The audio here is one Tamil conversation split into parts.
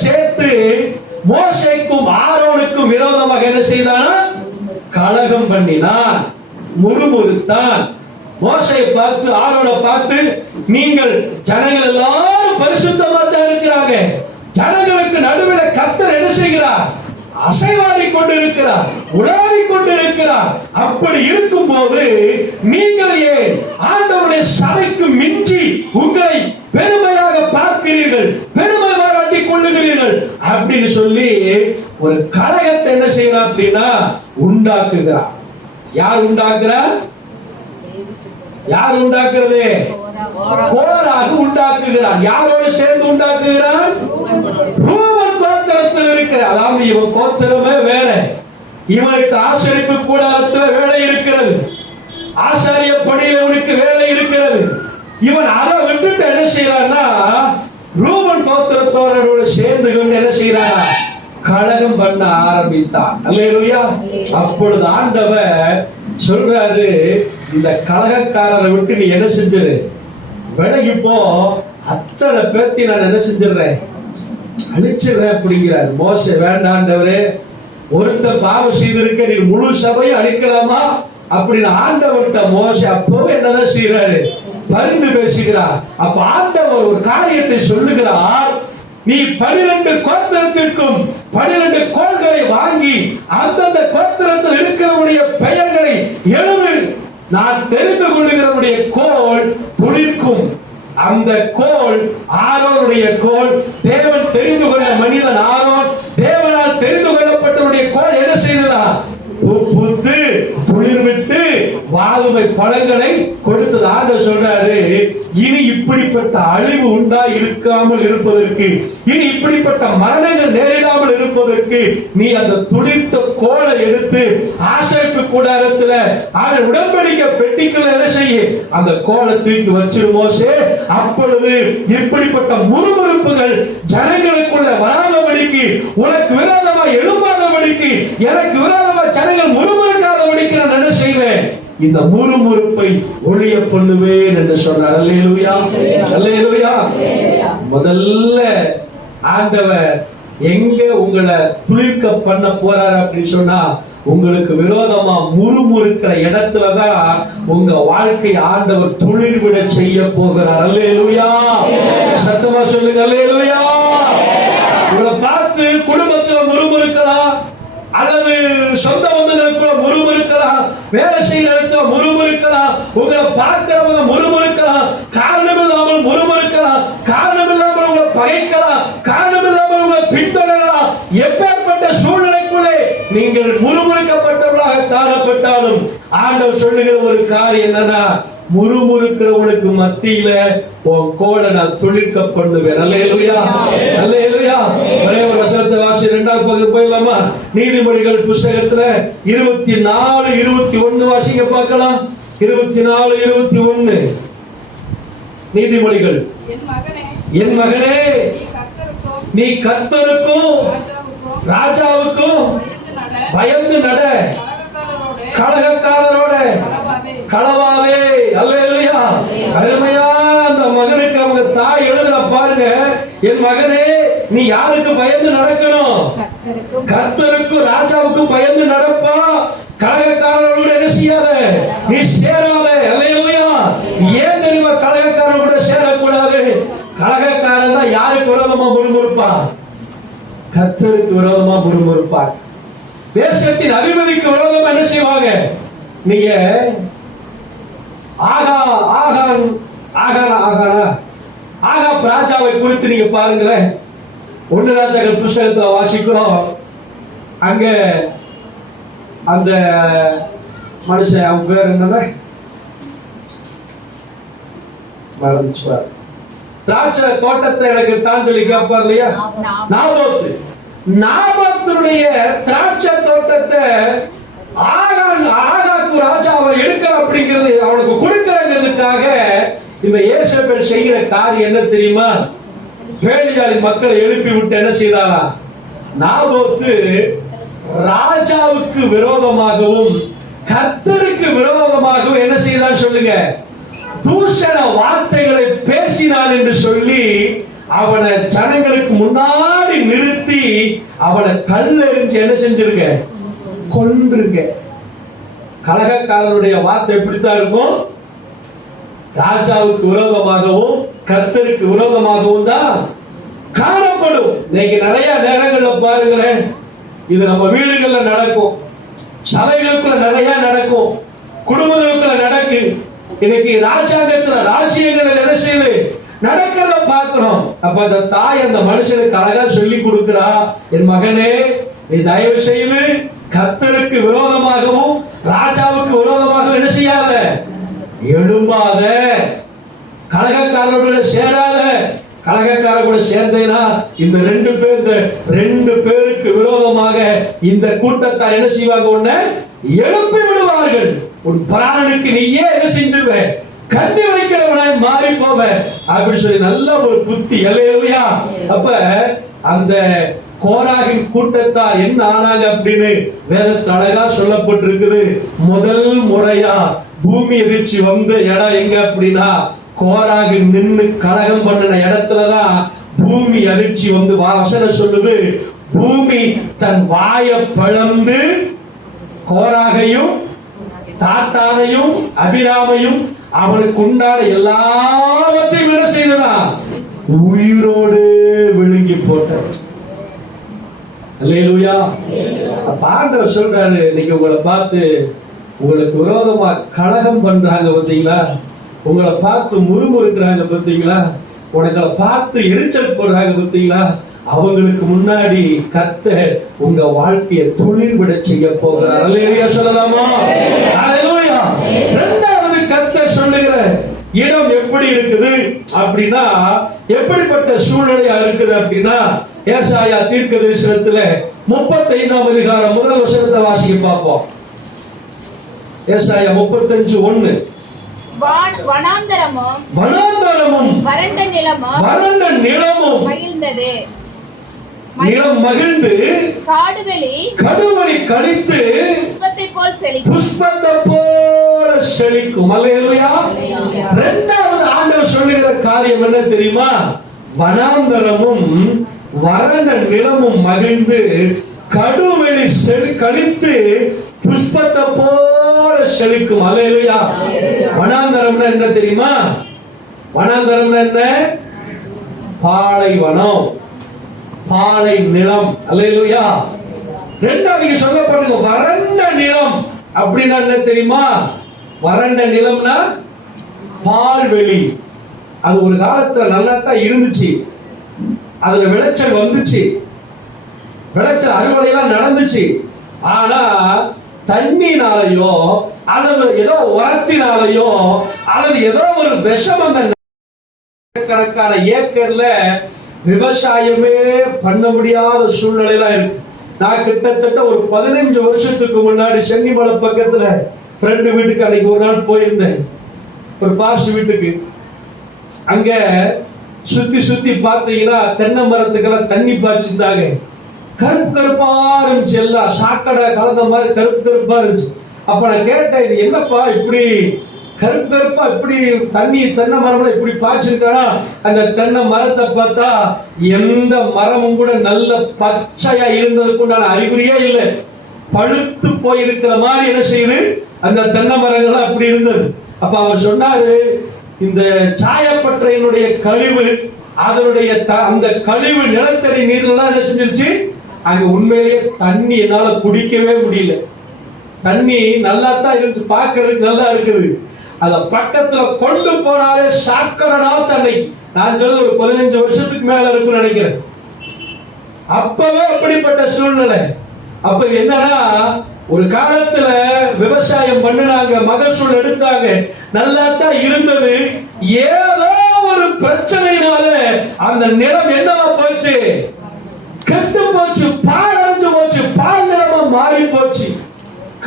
சேர்த்து மோசேக்கும் ஆரோனுக்கும் விரோதமாக என்ன செய்தான்? கலகம் பண்ணினான், முறுமுறுத்தான். மோசேயை பார்த்து ஆரோனை பார்த்து, நீங்கள் ஜனங்கள் எல்லாரும் பரிசுத்தமா தான் இருக்கிறாங்க, ஜனங்களுக்கு நடுவில் கர்த்தர் என்ன செய்கிறார்? அசைவாடி கொண்டிருக்கிறார், உலாவி கொண்டிருக்கிறார். அப்படி இருக்கும் போது நீங்கள் ஏன் ஆண்டவருடைய சபைக்கு மிஞ்சி உங்களை பெருமையாக பார்க்கிறீர்கள், பெருமை பாராட்டிக் கொள்ளுகிறீர்கள் அப்படின்னு சொல்லி ஒரு கலகத்தை என்ன செய்யறார் அப்படின்னா உண்டாக்குகிறார். யார் உண்டாக்குறார்? யார் உண்டாக்குறது? கோராக உண்டாக்குகிறார். யாரோடு சேர்ந்து உண்டாக்குகிறார்? ரூபன் கோத்திரத்தில் இருக்கிற, அதாவது இவன் கோத்திரமே வேற, இவனுக்கு ஆசரிப்பு கூடாரத்தில் வேலை இருக்கிறது, ஆசாரிய பணியில் இவனுக்கு வேலை இருக்கிறது. இவன் அதை விட்டுட்டு என்ன செய்யறான்னா ரூபன் கோத்திரத்தோரோடு சேர்ந்து கொண்டு என்ன செய்யறான்? கலகம் பண்ண ஆரம்பித்தான். அல்லேலூயா. அப்பொழுது ஆண்டவர் சொல்றாரு, இந்த கலகக்காரரை விட்டு நீ என்ன செஞ்சிரு? விலகி போ, அத்தனை பேர்த்தி நான் என்ன செஞ்சிடறேன்? அழிச்சிடுறேன் அப்படிங்கிறார். மோசே, வேண்டாண்டவரே, ஒருத்தர் பாவம் செய்திருக்க நீ முழு சபையும் அழிக்கலாமா அப்படின்னு ஆண்டவர்கிட்ட மோசே அப்பவே என்னதான் செய்யறாரு? பரிந்து பேசுகிறார். அப்ப ஆண்டவர் ஒரு காரியத்தை சொல்லுகிறார், நீ 12 கோத்திரத்திற்கும் 12 கோள்களை வாங்கி அந்தந்த கோத்திரத்தில் இருக்கிறவருடைய பெயர்களை எழுது, நான் தெரிந்து கொள்ளுகிறவருடைய கோல் துளிர்க்கும். அந்த கோல் ஆரோனுடைய கோல், தேவன் தெரிந்து கொண்ட மனிதன் ஆரோன், தேவனால் தெரிந்து கொள்ளப்பட்டவருடைய கோல் என்ன செய்ததா? பூத்து துளிர்விட்டு வாதுமை பழங்களை கொடுத்தது. ஆண்டவர் சொல்றாரு, இனி இப்படிப்பட்ட அழிவு உண்டா இருக்காமல் இருப்பதற்கு, இனி இப்படிப்பட்ட மரணங்கள் நேரிடாமல் இருப்பதற்கு நீ அந்த துளிர்த்த கோலை எடுத்து ஆசரிப்பு கூடாரத்துல உடன்படிக்கை பெட்டிக்குள்ள என்ன செய்ய? அந்த கோலை தூக்கி வச்சிரு மோசே. அப்பொழுது இப்படிப்பட்ட முறுமுறுப்புகள் ஜனங்களுக்குள்ள வராதபடிக்கு, உனக்கு விரோதமா எழும்பாதபடிக்கு, எனக்கு விரோதமா ஜனங்கள் முறுமுறுக்காதபடிக்கு நான் என்ன செய்வேன்? இந்த முறுமுறுப்பை ஒழிய பண்ணுவேன் என்று சொன்னார். அல்லேலூயா, அல்லேலூயா. முதல்ல ஆண்டவர் எங்க உங்களை துளிர்க்க பண்ண போறாரு அப்படின்னு சொன்னா, உங்களுக்கு விரோதமா முறுமுறுக்கிற இடத்துலதான் உங்க வாழ்க்கை ஆண்டவர் துளிர்விட செய்ய போகிறார். அல்லேலூயா. சத்தமா சொல்லுங்க, அல்லேலூயா. உங்களை பார்த்து குடும்பத்துல முறுமுறுக்கலாம், அல்லது சொந்த பந்தங்களுக்குள்ள முறுமுறுக்கலாம், வேலை செய்யற இடத்துல முறுமுறுக்கலாம், உங்களை பார்க்கிறவங்க முறுமுறுக்கலாம், காரணம் இல்லாமல் முறுமுறுக்கலாம், காரணம் இல்லாமல் உங்களை பகைக்கலாம், காரணம் இல்லாமல் உங்களை பின்தொடரலாம். எப்பேற்பட்ட சூழ்நிலைக்குள்ளே நீங்கள் முறுமுறுக்கப்பட்டவர்களாக காணப்பட்டாலும் ஆண்டவர் சொல்லுகிற ஒரு காரியம் என்னன்னா, முறுமுறுக்கிறவனுக்கு மத்தியில உன் கோலை நான் துளிர்க்க பண்ணுவேன். அல்லேலூயா, அல்லேலூயா. ஒரே ஒரு வசனத்தை வாசி 2வது பகுதி போயிடலாமா? நீதிமொழிகள் புத்தகத்துல 24:21 வாசிங்க பார்க்கலாம். 24:21 நீதிமொழிகள். என் மகனே, நீ கர்த்தருக்கும் ராஜாவுக்கும் பயந்து நட, கலகக்காரரோட களவாவே. அல்லேலூயா. அருமையா அந்த மகனுக்கு அவங்க தாய் எழுதுற பாருங்க, என் மகனே நீ யாருக்கு பயந்து நடக்கணும்? கர்த்தருக்கும் ராஜாவுக்கும் பயந்து நடப்பா, கலகக்காரர்களோட என்ன செய்யாத? நீ சேராத. அல்லேலூயா. ஏன் தெரியுமா கலகக்காரர்களோட சேரக்கூடாது? கலகக்காரன் தான் யாருக்கு விரோதமா முறுமுறுப்பா? கர்த்தருக்கு விரோதமா முறுமுறுப்பார். தேசத்தின் அதிபதிக்கு விரோதமா என்ன செய்வாங்க? நீங்க ஆகாப் ராஜாவை குறித்து நீங்க பாருங்களேன். 1 ராஜாக்கள் புத்தகத்துல வாசிக்கிறோம். அங்க அந்த மனுஷன், அவன் பேர் என்னன்னா மறந்துச்சுவார், திராட்சை தோட்டத்தை எனக்கு தான் சொல்லி கேட்பார் இல்லையா? நாபோத்துடைய திராட்சை தோட்டத்தை ஆகாக்கு ராஜா அவர் எடுக்கல அப்படிங்கிறது, அவனுக்கு கொடுக்கிறதுக்காக இந்த ஏசபேல் செய்கிற காரியம் என்ன தெரியுமா? பேலியாளி மக்களை எழுப்பி விட்டு என்ன செய்தாரா? நாபோத்து ராஜாவுக்கு விரோதமாகவும் கர்த்தருக்கு விரோதமாகவும் என்ன செய்தான் சொல்லுங்க? தூஷண வார்த்தைகளை பேசினான் என்று சொல்லி அவனை ஜனங்களுக்கு முன்னாடி போரை நிறுத்தி அவனை கல்லெறிஞ்சு என்ன செஞ்சிருங்க, கொன்றுங்க. கலகக்காரனுடைய வார்த்தை எப்படித்தான் இருக்கும்? ராஜாவுக்கு விரோதமாகவும் கர்த்தருக்கு விரோதமாகவும் தான் காணப்படும். இன்னைக்கு நிறைய நேரங்கள்ல பாருங்களேன், இது நம்ம வீடுகள்ல நடக்கும், சபைகளுக்குள்ள நிறைய நடக்கும், குடும்பங்களுக்குள்ள நடக்கு. இன்னைக்கு ராஜாங்கத்துல ராஜ்யங்கள் என்ன செய்யுது நடக்கிறத பார்க்கிறோம். அப்ப அந்த தாய் அந்த மனுஷனுக்கு அழகா சொல்லி கொடுக்கிறா, என் மகனே, நீ தயவு செய்து கர்த்தருக்கு விரோதமாகவும் ராஜாவுக்கு விரோதமாகவும் என்ன செய்யாத, எழும்பாத, கலகக்காரர்களோட சேராத. கலகக்கார கூட சேர்ந்தேனா இந்த ரெண்டு பேருக்கு விரோதமாக இந்த கூட்டத்தார் என்ன செய்வாங்க, உன்னை எழுப்பி விடுவார்கள். உன் பிராணனுக்கு நீயே என்ன செஞ்சிருவ, கண்ணி வைக்கிறவனாய் மாறி போவ அப்படி சொல்லி நல்ல ஒரு புத்தி. அல்லேலூயா. அப்ப அந்த கோராகின் கூட்டத்தார் என்ன ஆனாங்க அப்படின்னு வேதத்துல அழகா சொல்லப்பட்டிருக்குது. முதல் முறையா பூமி எதிர்ச்சி வந்த இடம் எங்க அப்படின்னா, கோராகு நின்னு கலகம் பண்ணின இடத்துலதான் பூமி அதிர்ச்சி வந்து வசனம் சொல்லுது, பூமி தன் வாயை பிளந்து கோராகையும் தாத்தானையும் அபிராமையும் அவனுக்கு உண்டான எல்லாவற்றையும் என்ன செய்ததான், உயிரோடு விழுங்கி போட்டார். அல்லேலூயா. அப்ப ஆண்டவர் சொல்றாரு, இன்னைக்கு உங்களை பார்த்து உங்களுக்கு விரோதமா கலகம் பண்றாங்க பார்த்தீங்களா, உங்களை பார்த்து முறுமுறுக்கிறாங்க பார்த்தீங்களா, உங்களை பார்த்து எரிச்சல் போடுறாங்க பார்த்தீங்களா, அவங்களுக்கு முன்னாடி கர்த்தர் உங்க வாழ்க்கையை தொழில் விட செய்ய போகிறார். அல்லேலூயா சொல்லலாமா? அல்லேலூயா. இரண்டாவது கர்த்தர் சொல்லுகிற இடம் எப்படி இருக்குது அப்படின்னா, எப்படிப்பட்ட சூழ்நிலையா இருக்குது அப்படின்னா, ஏசாயா தீர்க்கதரிசனத்துல 35ஆம் அதிகாரம் முதல் வசனத்தை வாசிக்க பார்ப்போம். ஏசாயா 35:1. வனாந்தரமும் வறண்ட நிலமும் மகிழ்ந்தது, நிலம் மகிழ்ந்து கடுவெளி கழித்து புஷ்பத்தை போல செழிக்கும். அல்லேலூயா. இரண்டாவது ஆண்டவர் சொல்லுகிற காரியம் என்ன தெரியுமா? வனாந்தரமும் வறண்ட நிலமும் மகிழ்ந்து கடுவெளி கழித்து புஷ்பத்தை போல செழிக்கும். அல்லேலூயா. வனாந்தரம்னா என்ன தெரியுமா? வனாந்தரம்னா என்ன? பாலைவனம், பாலை நிலம். அல்லேலூயா. இரண்டாவது சொல்லப்படுங்க வறண்ட நிலம் அப்படின்னா என்ன தெரியுமா? வறண்ட நிலம்னா பால்வெளி. அது ஒரு காலத்துல நல்லா தான் இருந்துச்சு, அதுல விளைச்சல் வந்துச்சு, விளைச்சல் அறுவடையெல்லாம் நடந்துச்சு. ஆனா தண்ணினாலையோ அல்லது ஏதோ உரத்தினாலையோ அல்லது ஏதோ ஒரு விஷம் அந்த கணக்கான ஏக்கர்ல விவசாயமே பண்ண முடியாத சூழ்நிலையில இருக்கு. நான் கிட்டத்தட்ட ஒரு 15 வருஷத்துக்கு முன்னாடி சென்னிமலை பக்கத்துல ஃப்ரெண்டு வீட்டுக்கு அன்னைக்கு ஒரு நாள் போயிருந்தேன், ஒரு பாஸ்ட் வீட்டுக்கு. அங்க சுத்தி பார்த்தீங்கன்னா தென்னை மரத்துக்கெல்லாம் தண்ணி பாய்ச்சிருந்தாங்க. கருப்பு கருப்பா இருந்துச்சு, எல்லாம் சாக்கடை கலந்த மாதிரி கருப்பா இருந்துச்சு. அப்ப நான் கேட்டேன், இது என்னப்பா இப்படி கருப்பா இப்படி தென்னை மரம் இப்படி பாய்ச்சிருக்காரா? அந்த தென்னை மரத்தை பார்த்தா எந்த மரமும் கூட நல்ல பச்சையா இருந்ததுக்கு உண்டான அறிகுறியே இல்லை, பழுத்து போயிருக்கிற மாதிரி என்ன செய்யுது அந்த தென்னை மரங்கள் அப்படி இருந்தது. அப்ப அவர் சொன்னாரு, இந்த சாயப்பட்டறையினுடைய கழிவு, அதனுடைய அந்த கழிவு நிலத்தடி நீர்லாம் என்ன செஞ்சிருச்சு, அங்க உண்மையிலேயே தண்ணி என்னால குடிக்கவே முடியல. தண்ணி நல்லா தான் இருந்துச்சு, பார்க்கறதுக்கு நல்லா இருக்குது. அத பக்கத்துல கொண்டு போனாலே சாக்கடைனா தண்ணி. நான் சொல்றது ஒரு 15 வருஷத்துக்கு மேல இருக்குன்னு நினைக்கிறேன். அப்பவே அப்படிப்பட்ட சூழ்நிலை. அப்ப என்னன்னா, ஒரு காலத்துல விவசாயம் பண்ணினாங்க, மகசூல் எடுத்தாங்க, நல்லா தான் இருந்தது. ஏதோ ஒரு பிரச்சனையினால அந்த நிலம் என்னவா போச்சு, கெட்டு போச்சு, பால் அடைஞ்சு போச்சு, பால் நிலமா மாறி போச்சு.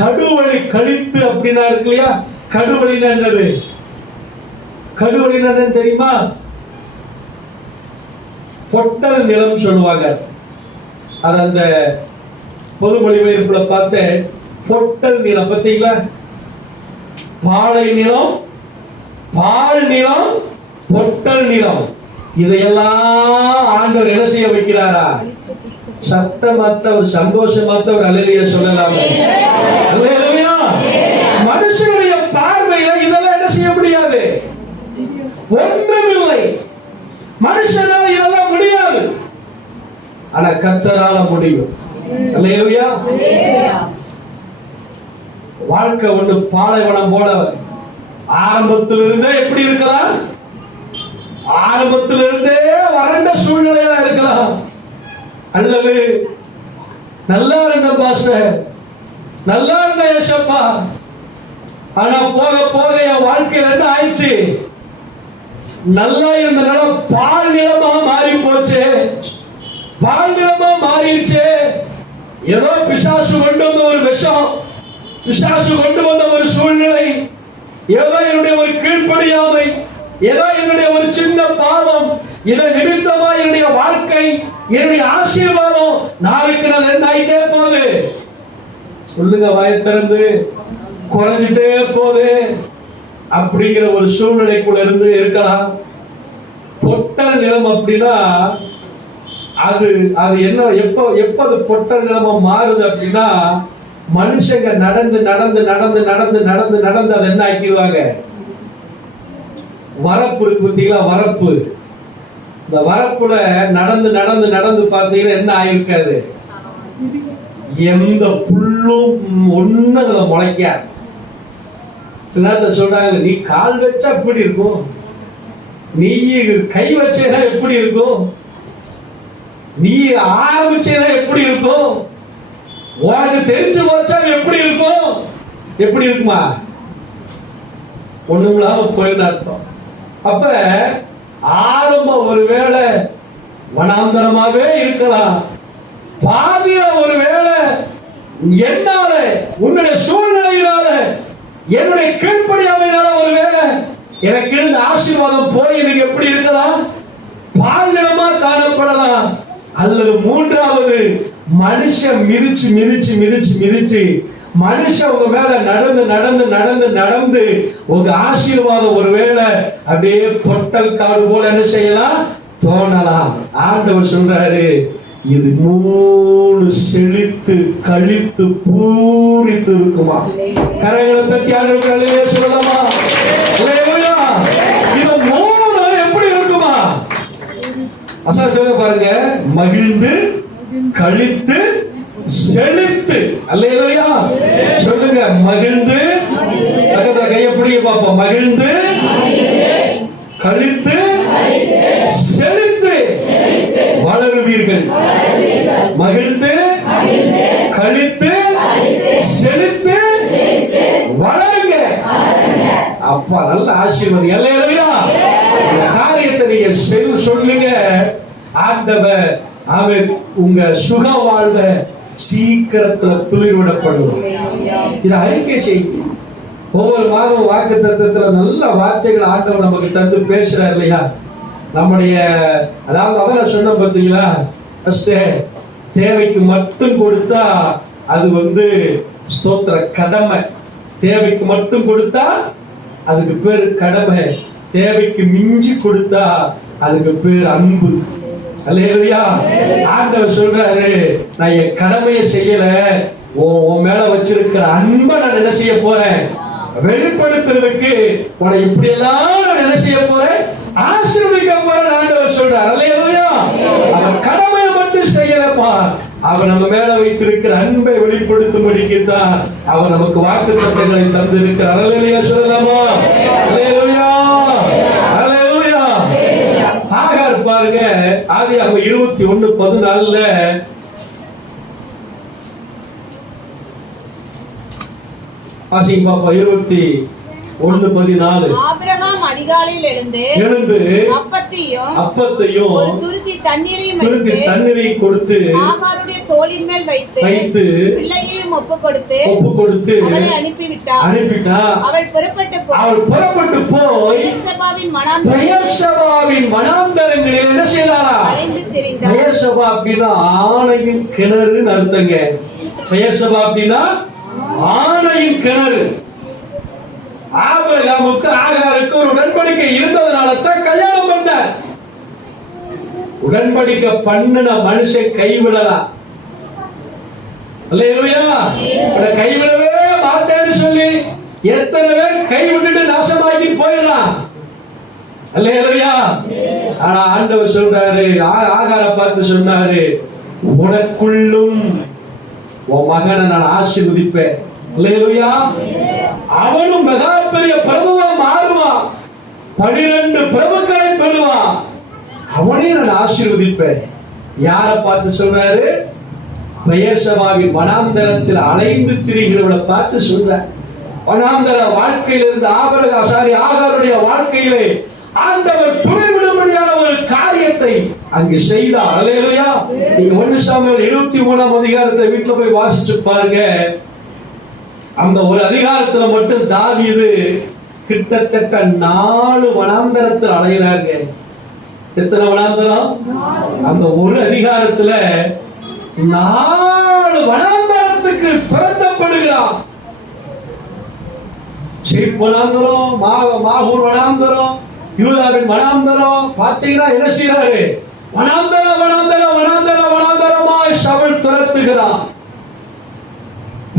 கடுவெளி கழித்து அப்படின்னா இருக்கு இல்லையா? கடுவெளினா என்னது? கடுவெளினா என்னன்னு தெரியுமா? பொட்டல் நிலம் சொல்லுவாங்க. அது அந்த பொது மொழிபெயர்ப்புல பார்த்த பொட்டல் நிலம் பார்த்தீங்களா? பாலை நிலம், பால் நிலம், பொட்டல் நிலம். இதையெல்லாம் ஆண்டவர் என்ன செய்ய வைக்கிறாரா? சத்தமத்த ஒரு சந்தோஷமத்த ஒரு அல்லேலூயா சொல்லலாமே. அல்லேலூயா. மனுஷனுடைய பார்வையில இதெல்லாம் என்ன செய்ய முடியாது, ஒன்றுமில்லை. மனுஷனால இதெல்லாம் முடியாது, ஆனா கர்த்தரால முடியும். அல்லேலூயா. வாழ்க்கை ஒண்ணு பாலைவனம் போல ஆரம்பத்திலிருந்தே எப்படி இருக்கலாம், ஆரம்பத்திலிருந்தே வறண்ட சூழ்நிலையா இருக்கலாம். அல்லது நல்லா இருந்த பாஸ்டர், நல்லா இருந்த ஏசப்பா, ஆனா போக போக என் வாழ்க்கையில என்ன ஆயிடுச்சு, நல்லா இருந்த நிலம் பால் நிலமா மாறி போச்சு, பால் நிலமா மாறிடுச்சு. ஏதோ பிசாசு கொண்டு வந்த ஒரு விஷம், பிசாசு கொண்டு வந்த ஒரு சூழ்நிலை, ஏதோ என்னுடைய ஒரு கீழ்ப்படியாமை, ஏதோ என்னுடைய ஒரு சின்ன பாவம், இதை நிமித்தமா என்னுடைய வாழ்க்கை, என்னுடைய ஆசீர்வாதம் நாளுக்கு நாள் என்ன ஆயிட்டே போகுது, சொல்லுங்க வாயை திறந்து, குறைஞ்சிட்டே போகுது. அப்படிங்கிற ஒரு சூழ்நிலைக்குள்ள இருந்து இருக்கலாம். பொட்டல் நிலம் அப்படின்னா அது அது என்ன, எப்ப அது பொட்டல் நிலமா மாறுது அப்படின்னா, மனுஷங்க நடந்து நடந்து நடந்து நடந்து நடந்து நடந்து அதை என்ன ஆக்கிடுவாங்க, வரப்பு இருக்கு பார்த்தீங்களா, வரப்பு, இந்த வரப்புல நடந்து நடந்து நடந்து பார்த்தீங்கன்னா என்ன ஆயிருக்காது, எந்த புல்லும் ஒண்ணு அதுல முளைக்காது. சில நேரத்தை சொல்றாங்க, நீ கால் வச்சா எப்படி இருக்கும், நீ கை வச்சேனா எப்படி இருக்கும், நீ ஆரம்பிச்சேனா எப்படி இருக்கும், உனக்கு தெரிஞ்சு போச்சா எப்படி இருக்கும், எப்படி இருக்குமா, ஒண்ணுமில்லாம போயின்னு அர்த்தம். அப்ப ஆரம்பம் ஒருவேளை வனாந்தரமாவே இருக்கலாம், பாதியில ஒருவேளை என்னால, உன்னுடைய சூழ்நிலையினால, என்னுடைய கீழ்ப்படியாமையினால ஒருவேளை எனக்கு இருந்த ஆசீர்வாதம் போய் எனக்கு எப்படி இருக்கலாம், பால் நிலமா காணப்படலாம். அல்லது மூன்றாவது, மனுஷன் மிதிச்சு மிதிச்சு மிதிச்சு மிதிச்சு மனுஷன் உங்க மேல நடந்து நடந்து நடந்து நடந்து உங்க ஆசீர்வாதம் ஒருவேளை அப்படியே பொட்டல் காடு போல என்ன செய்யலாம், தோணலாம். ஆண்டவர் சொல்றாரு, இது 3 செழித்து கழித்து பூரித்து இருக்குமா. கரைகளை பற்றி ஆண்டவர் சொல்லலாமா, இது 3 எப்படி இருக்குமா, அசல் சொல்ல பாருங்க, மகிழ்ந்து கழித்து செழித்து. அல்லேலூயா சொல்லுங்க, மகிழ்ந்து, பக்கத்துல கையை பிடிக்க பார்ப்போம், மகிழ்ந்து கழித்து செழித்து வளருவீர்கள். மகிழ்ந்து கழித்து செழித்து வளருங்க. அப்பா நல்ல ஆசீர்வாதம். அல்லேலூயா. இந்த காரியத்தை நீங்க சொல்லுங்க, ஆண்டவர் அவர் உங்க சுக வாழ்வ சீக்கிரத்துல துளிர்விடப்படுவோம். இதை அறிக்கை செய்யுங்க. ஒவ்வொரு மாதம் வாக்கு தத்துவத்துல நல்ல வார்த்தைகள் ஆண்டவர் நமக்கு தந்து பேசுறாரு இல்லையா. நம்முடைய அதாவது அவரை சொன்ன பார்த்தீங்களா, தேவைக்கு மட்டும் கொடுத்தா அது ஸ்தோத்திர கடமை. தேவைக்கு மட்டும் கொடுத்தா அதுக்கு பேர் கடமை, தேவைக்கு மிஞ்சி கொடுத்தா அதுக்கு பேர் அன்பு. அல்லேலூயா. ஆண்டவர் சொல்றாரு, நான் என் கடமையை செய்யல, உன் மேல வச்சிருக்கிற அன்பை நான் என்ன செய்ய போறேன், வெளிப்படுத்துறதுக்கு உன்னை இப்படி எல்லாம் நான் என்ன செய்ய போறேன், ஆசீர்வதிக்க போறேன். ஆண்டவர் சொல்றார். அல்லேலூயா. அவன் கடமையை மட்டும் செய்யலப்பா, அவர் நம்ம மேல வைத்திருக்கிற அன்பை வெளிப்படுத்தும்படிக்கு தான் அவர் நமக்கு வாக்குத்தத்தங்களை தந்திருக்கிறார். அல்லேலூயா சொல்லலாமா. அல்லேலூயா. அல்லேலூயா. ஆகார் பாருங்க, ஆதியாகமம் 21:14 வாசிங்க பாப்பா. 21:14 ஆபிரகாம் அதிகாலையில் எழுந்து அப்பத்தையும் ஒரு துருத்தி தண்ணீரையும் கொடுத்து ஆகாருடைய தோளின் மேல் வைத்து பிள்ளையையும் ஒப்பு கொடுத்து அவளை அனுப்பிவிட்டார். அவள் புறப்பட்டு போய் பெயர்செபாவின் வனாந்தரங்களில் என்ன செய்தாரா, அலைந்து திரிந்தார். பெயர்செபா அப்படின்னா ஆணையின் கிணறுன்னு அர்த்தங்க. பெயர்செபா அப்படின்னா ஆணையின் கிணறு. ஆபிரகாமுக்கு ஆகாருக்கு ஒரு உடன்படிக்கை இருந்ததனால தான் கல்யாணம் பண்ணார். உடன்படிக்கை பண்ணின மனுஷன் கைவிடலாம். அல்லேலூயா. கைவிடவே மாட்டேன்னு சொல்லி எத்தனை பேர் கைவிட்டுட்டு நாசமாக்கி போயிடலாம். அல்லேலூயா. ஆனா ஆண்டவர் சொல்றாரு, ஆகார பார்த்து சொன்னாரு, உனக்குள்ளும் உன் மகனை நான் ஆசீர்வதிப்பேன். அல்லேலூயா. அவனும் மகா பெரிய பிரபுவா மாறுவான், 12 பிரபுக்களை பெறுவான், அவனே நான் ஆசீர்வதிப்பேன். யாரை பார்த்து சொல்றாரு? பெயர்சபாவின் வனாந்தரத்தில் அலைந்து திரிகிறவளை பார்த்து சொல்ற. வனாந்தர வாழ்க்கையிலிருந்து ஆகாருடைய வாழ்க்கையிலே ஆண்டவர் துணைவிடும்படியான ஒரு காரியத்தை அங்கு செய்தார். அல்லேலூயா. நீங்க 1 சாமுவேல் 23ஆம் அதிகாரத்தை வீட்டுல போய் வாசிச்சு பாருங்க. அந்த ஒரு அதிகாரத்துல மட்டும் தாவீது கிட்டத்தட்ட 4 வனாந்தரத்தில் அலைகிறாங்க. எத்தனை வனாந்தரம்? அந்த ஒரு அதிகாரத்துல 4 வனாந்தரத்துக்கு துரத்தப்படுகிறான். ஷேப் வனாந்தரம், மாகூர் வனாந்தரம், யூதாவின் வனாந்தரம். பாத்தீங்கன்னா என்ன செய்யறாரு? வனாந்தரமாய் சவுல் துரத்துகிறான்.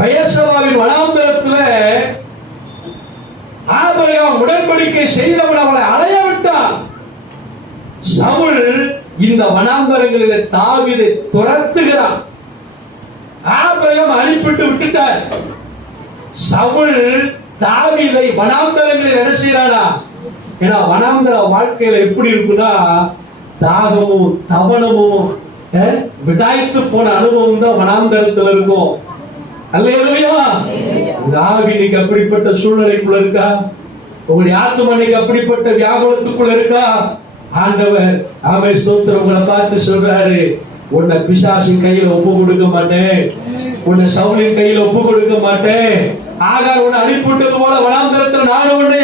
பெயர்சபாவின் வனாந்தரத்துல ஆபிரகாம் உடன்படிக்கை செய்தவன் அவனை அலைய விட்டான். சவுல் இந்த வனாந்தரங்களிலே தாவீதை துரத்துகிறான். ஆபிரகாம் அனுப்பிட்டு விட்டுட்டார். சவுல் தாவீதை வனாந்தரங்களில் என்ன செய்யறானா? ஏன்னா வனாந்தர வாழ்க்கையில எப்படி இருக்குன்னா, தாகமும் தவனமும் விடாய்த்து போன அனுபவம் தான் வனாந்தரத்துல இருக்கும். அல்லேலூயா. இன்னைக்கு அப்படிப்பட்ட சூழ்நிலைக்குள்ள இருக்கா? உங்களுடைய ஆத்துமா இன்னைக்கு அப்படிப்பட்ட வியாகுலத்துக்குள்ள இருக்கா? ஆண்டவர் ஆமே ஸ்தோத்திரம் உங்களை பார்த்து சொல்றாரு, உன்னை பிசாசின் கையில ஒப்பு கொடுக்க மாட்டேன், உன்னை சவுலின் கையில ஒப்பு கொடுக்க மாட்டேன். ஆகார் உன்னை அனுப்பிவிட்டது போல வனாந்தரத்தில் நான் உன்னை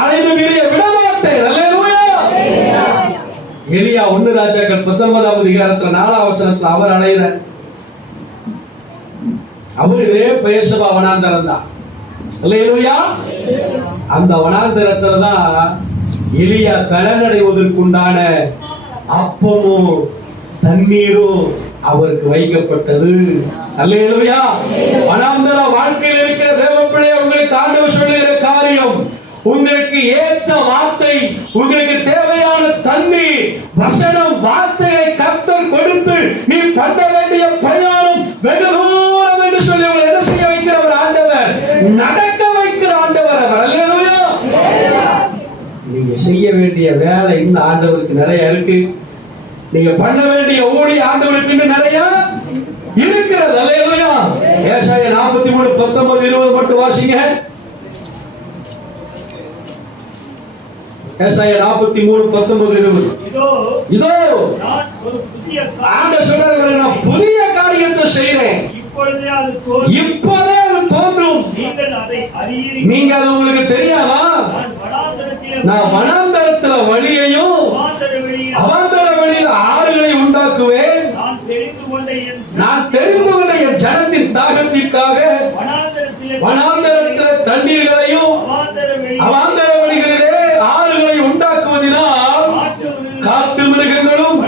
அலைந்து மீறிய விட மாட்டேன். அல்லேலூயா. எலியா 1 ராஜாக்கள் 19ஆம் அதிகாரத்துல 4ஆம் வசனத்துல அவர் அலையிற அவர் இதே பெயர்சபா வனாந்தரம் தான். அல்லேலூயா. அந்த வனாந்தரத்துல தான் எலியா பலனடைவதற்குண்டான அப்பமும் தண்ணீரும் அவருக்கு வைக்கப்பட்டது. அல்லேலூயா. வனாந்தர வாழ்க்கையில் இருக்கிற தேவப்பிள்ளையே, உங்களுக்கு ஆண்டவர் சொல்லுகிற காரியம், உங்களுக்கு ஏற்ற வார்த்தை, உங்களுக்கு தேவையான தண்ணீர், வசனம், வார்த்தைகளை கர்த்தர் கொடுத்து நீ பண்ண வேண்டிய பிரயாணம் வெகு தூரம் என்று சொல்லி உங்களை என்ன செய்ய வைக்கிறவர்? ஆண்டவர் நடக்க வைக்கிற ஆண்டவர் அவர். அல்லேலூயா. நீங்க செய்ய வேண்டிய வேலை இன்னும் ஆண்டவருக்கு நிறைய இருக்கு. நீங்க பண்ண வேண்டிய ஊழிய ஆண்டவருக்கு இன்னும் நிறைய இருக்கிறது. அல்லேலூயா. ஏசாயா 43 19 20 மட்டும் வாசிங்க. ஏசாயா 43 19 20. இதோ ஆண்டவர் சொல்றாரு, நான் புதிய காரியத்தை செய்றேன், இப்போதே அது தோன்றும், நீங்க அது உங்களுக்கு தெரியாதா? நான் வனாந்தரத்துல வழியையும் அவாந்தர வழியில் ஆறுகளை உண்டாக்குவேன். நான் தெரிந்து கொண்ட என் ஜனத்தின் தாகத்திற்காக வனாந்தரத்தில் தண்ணீர்களையும் அவாந்தர வழிகளிலே ஆறுகளை உண்டாக்குவதினால் காட்டு மிருகங்களும்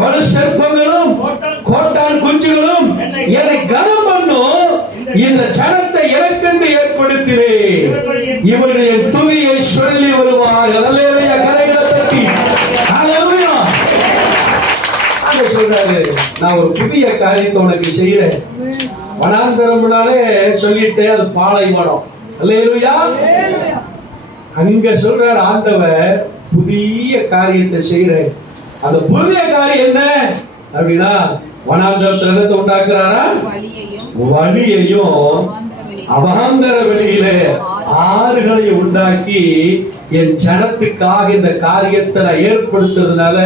வலு சர்ப்பங்களும் கோட்டான் குஞ்சுகளும் என்னை கனம் பண்ணும். இந்த ஜனத்தை எனக்கென்று ஏற்படுத்தினேன், இவர்கள் என் துதியை சொல்லி வருவார்கள். அல்லேலூயா. கரைகளை பற்றி அல்லேலூயா. சொல்றாரு, நான் ஒரு புதிய காரியத்தை உனக்கு செய்யறேன். வனாந்தரம்னாலே சொல்லிட்டு அது பாலைவனம். அல்லேலூயா. அங்க சொல்றாரு ஆண்டவர், புதிய காரியத்தை செய்யறேன். அந்த புதிய காரியம் என்ன அப்படின்னா, வனாந்தரத்துல என்னத்தை உண்டாக்குறாரா? வழியையும் அவாந்தர வெளியிலே ஆறுகளை உண்டாக்கி என் ஜனத்துக்காக இந்த காரியத்தை நான் ஏற்படுத்துறதுனால,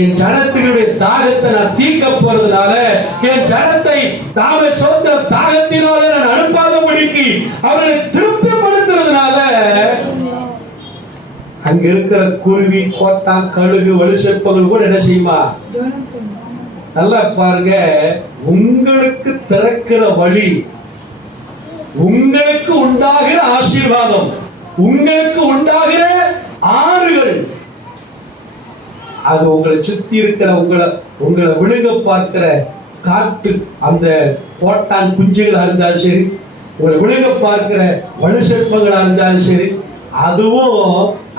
என் ஜனத்தினுடைய தாகத்தை நான் தீர்க்க போறதுனால, என் ஜனத்தை தாமே சொந்த தாகத்தினால நான் அனுப்பாதபடிக்கு அவர்களை திருப்திப்படுத்துறதுனால, அங்க இருக்கிற குருவி, கோட்டான், கழுகு, வலுசெப்பங்கள் கூட என்ன செய்யுமா? நல்லா பாருங்க, உங்களுக்கு திறக்கிற வழி, உங்களுக்கு உண்டாகிற ஆசீர்வாதம், உங்களுக்கு உண்டாகிற ஆறுகள், அது உங்களை சுத்தி இருக்கிற உங்களை விழுங்க பார்க்கிற காத்து அந்த கோட்டான் குஞ்சுகளா இருந்தாலும் சரி, உங்களை விழுங்க பார்க்கிற வலுசற்பங்களா இருந்தாலும் சரி, அதுவும்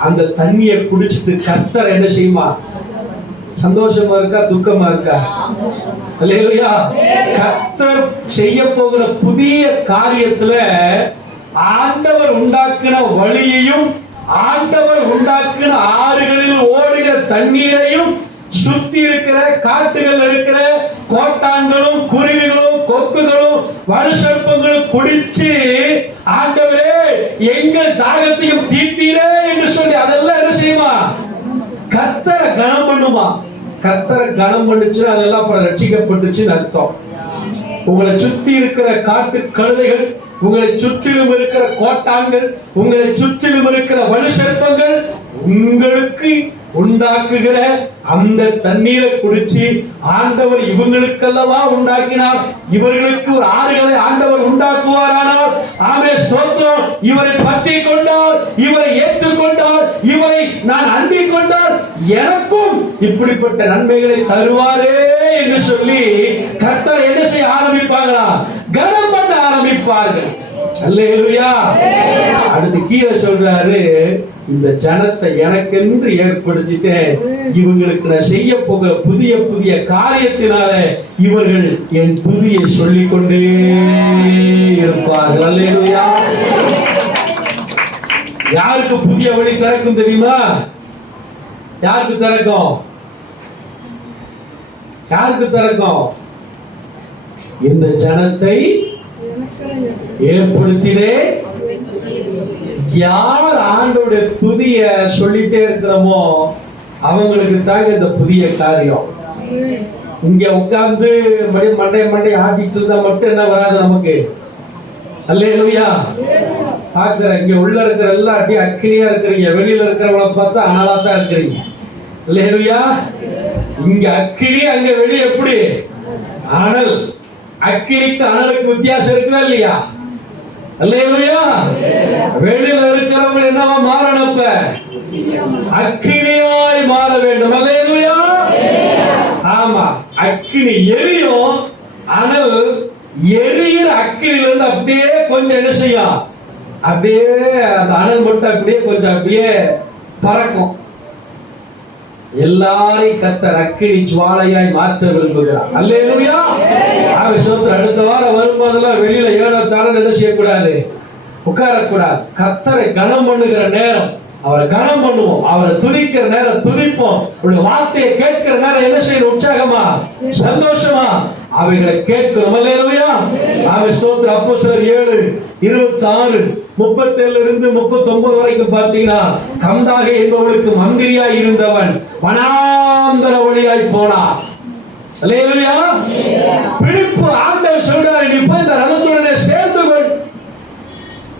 அந்த தண்ணியை குடிச்சிட்டு கர்த்தர் என்ன செய்யுமா? சந்தோஷமா இருக்கா, துக்கமா இருக்கா? அல்லேலூயா. கர்த்தர் செய்ய போகிற புதிய காரியத்துல ஆண்டவர் உண்டாக்கின வழியையும் ஆண்டவர் உண்டாக்கின ஆறுகளில் ஓடுகிற தண்ணீரையும் சுத்தி இருக்கிற காட்டுகள் இருக்கிற கோட்டான்களும் குருவிகளும் கொக்குகளும் வலுசற்பங்களும் குடிச்சு ஆண்டவரே எங்கள் தாகத்தையும் தீர்த்தீரே என்று சொல்லி அதெல்லாம் என்ன செய்யுமா? கர்த்தரை கனம் பண்ணுமா? கர்த்தரை கனம் பண்ணுச்சுன்னா அதெல்லாம் அப்புறம் ரட்சிக்கப்பட்டுச்சுன்னு அர்த்தம். உங்களை சுத்தி இருக்கிற காட்டு கழுதைகள், உங்களை சுற்றிலும் இருக்கிற கோட்டான்கள், உங்களை சுற்றிலும் இருக்கிற வலுசற்பங்கள் உங்களுக்கு உண்டாக்குகிற அந்த தண்ணீரை குடிச்சு ஆண்டவர் இவங்களுக்கல்லவா உண்டாக்கினார், இவர்களுக்கு ஒரு ஆறுகளை ஆண்டவர் உண்டாக்குவாரானால் ஆமே ஸ்தோத்திரம். இவரை பற்றி கொண்டார், இவரை ஏற்றுக்கொண்டார், இவரை நான் அண்டிக் கொண்டார், எனக்கும் இப்படிப்பட்ட நன்மைகளை தருவாரே என்று சொல்லி கர்த்தர் என்ன செய்ய ஆரம்பிப்பாங்களா? கனம் பண்ண ஆரம்பிப்பார்கள். அல்லேலூயா. அடுத்து கீழே சொல்றாரு, இந்த ஜனத்தை எனக்கென்று ஏற்படுத்திட்டேன், இவங்களுக்கு நான் செய்ய போகிற புதிய புதிய காரியத்தினால இவர்கள் என் துதியை சொல்லிக் கொண்டே இருப்பார்கள். அல்லேலூயா. யாருக்கு புதிய வழி திறக்கும் தெரியுமா? யாருக்கு திறக்கும்? யாருக்கு திறக்கும்? இந்த ஜனத்தை ஏற்படுத்தினே. யார் ஆண்டோட துதிய சொல்லிட்டே இருக்கிறோமோ அவங்களுக்கு தாங்க இந்த புதிய காரியம். இங்க உட்கார்ந்து மண்டை ஆட்டிட்டு இருந்தா மட்டும் என்ன வராது நமக்கு? அல்லேலூயா. பாக்குற இங்க உள்ள இருக்கிற எல்லாம் அப்படியே அக்கினியா இருக்கிறீங்க, வெளியில இருக்கிறவங்களை பார்த்தா அனலா தான் இருக்கிறீங்க. அல்லேலூயா. இங்க அக்கினி, அங்க வெளியே எப்படி அனல். அக்கினிக்கு அனலுக்கு வித்தியாசம் இருக்குதா இல்லையா? அல்லேலூயா. வெளியில இருக்கிறவங்க என்னவா மாறணும்? இப்ப அக்கினியாய் மாற வேண்டும். அல்லேலூயா. ஆமா, அக்கினி எரியும். அனல் எரியிற அக்கினில இருந்து அப்படியே கொஞ்சம் என்ன செய்யும்? அப்படியே அந்த அனல் மட்டும் அப்படியே கொஞ்சம் அப்படியே பறக்கும். எல்லாரையும் கர்த்தர் அக்கினி ஜுவாலையாய் மாற்ற விரும்புகிறார். அல்லேலூயா. அடுத்த வாரம் வரும்போதெல்லாம் வெளியில ஏனத்தாலும் என்ன செய்யக்கூடாது? உட்காரக்கூடாது. கர்த்தரை கனம் பண்ணுகிற நேரம் அவரை கனம் பண்ணுவோம், அவரை துதிக்கிற நேரம் துதிப்போம், அவருடைய வார்த்தையை கேட்கிற நேரம் என்ன செய்யணும்? உற்சாகமா சந்தோஷமா அவைகளை கேட்கிறோம். அல்லேலூயா. ஆமென் ஸ்தோத்திரம். அப்போஸ்தலர் 7:26 37 இருந்து 39 வரைக்கும் பார்த்தீங்கன்னா, கம்தாகே என்பவனுக்கு மந்திரியாய் இருந்தவன் வனாந்தர வழியாய் போனான். அல்லேலூயா. பிலிப்பு ஆண்டவர் சொல்றாரு, நீ போய் இந்த ரதத்துடனே சேர்ந்து கொள்,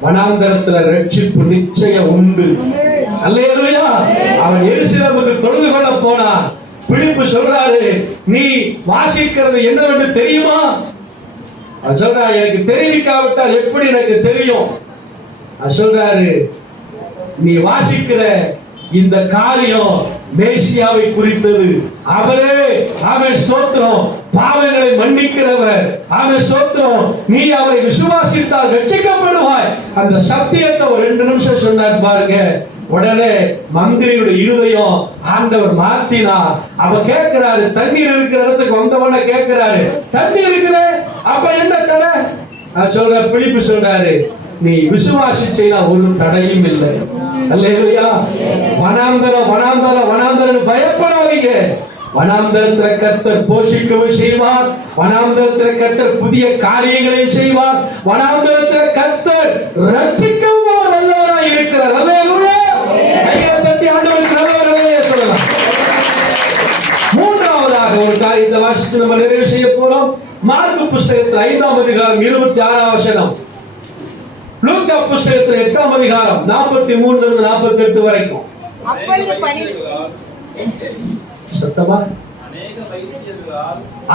வனாந்தரத்துல ரட்சிப்பு நிச்சயம் உண்டு. அல்லேலூயா. அவன் எருசலேமுக்கு தொழுது கொள்ள போனான். பிலிப்பு சொல்றாரு, நீ வாசிக்கிறது என்னவென்று தெரியுமா? சொல்றா, எனக்கு தெரிவிக்காவிட்டால் எப்படி எனக்கு தெரியும்? சொல்றாரு, நீ வாசிக்கிற இந்த காரியம் மேசியாவை குறித்தது. அவரே ஆமென் ஸ்தோத்திரம் பாவங்களை மன்னிக்கிறவர். ஆமென் ஸ்தோத்திரம். நீ அவரை விசுவாசித்தால் ரட்சிக்கப்படுவாய். அந்த சத்தியத்தை ஒரு 2 நிமிஷம் சொன்னார் பாருங்க. உடனே மந்திரியுடைய இருதயம் ஆண்டவர் மாற்றினார். அவ கேட்கிறாரு, தண்ணீர் இருக்கிற இடத்துக்கு வந்தவன கேட்கிறாரு, தண்ணீர் இருக்குது, அப்ப என்ன தடை? சொல்ற பிலிப்பு சொல்றாரு, நீ விசுவாசிச்சா ஒரு தடையும் இல்லை. அல்லேலூயா. வனாந்தரம் வனாந்தரம் வனாந்தரம் பயப்படாதீங்க. வனாந்தரத்தில கர்த்தர் போஷிக்கவும் செய்வார். வனாந்தரத்தில கர்த்தர் புதிய காரியங்களையும் செய்வார். வனாந்தரத்தில கர்த்தர் ரட்சிக்கவும் வல்லவராய் இருக்கிறார். அல்லேலூயா. கைகளை தட்டி ஆண்டவருக்கு நல்லவரே சொல்லலாம். மூன்றாவதாக ஒரு காரியத்தை வாசிச்சு நம்ம நிறைவு செய்ய போறோம். மார்க்கு புஸ்தகத்தில் 5ஆம் அதிகாரம் 26ஆம் வசனம், லூக்கா புஸ்தகத்தில் 8ஆம் அதிகாரம் 43 இருந்து 48 வரைக்கும். சத்தமா?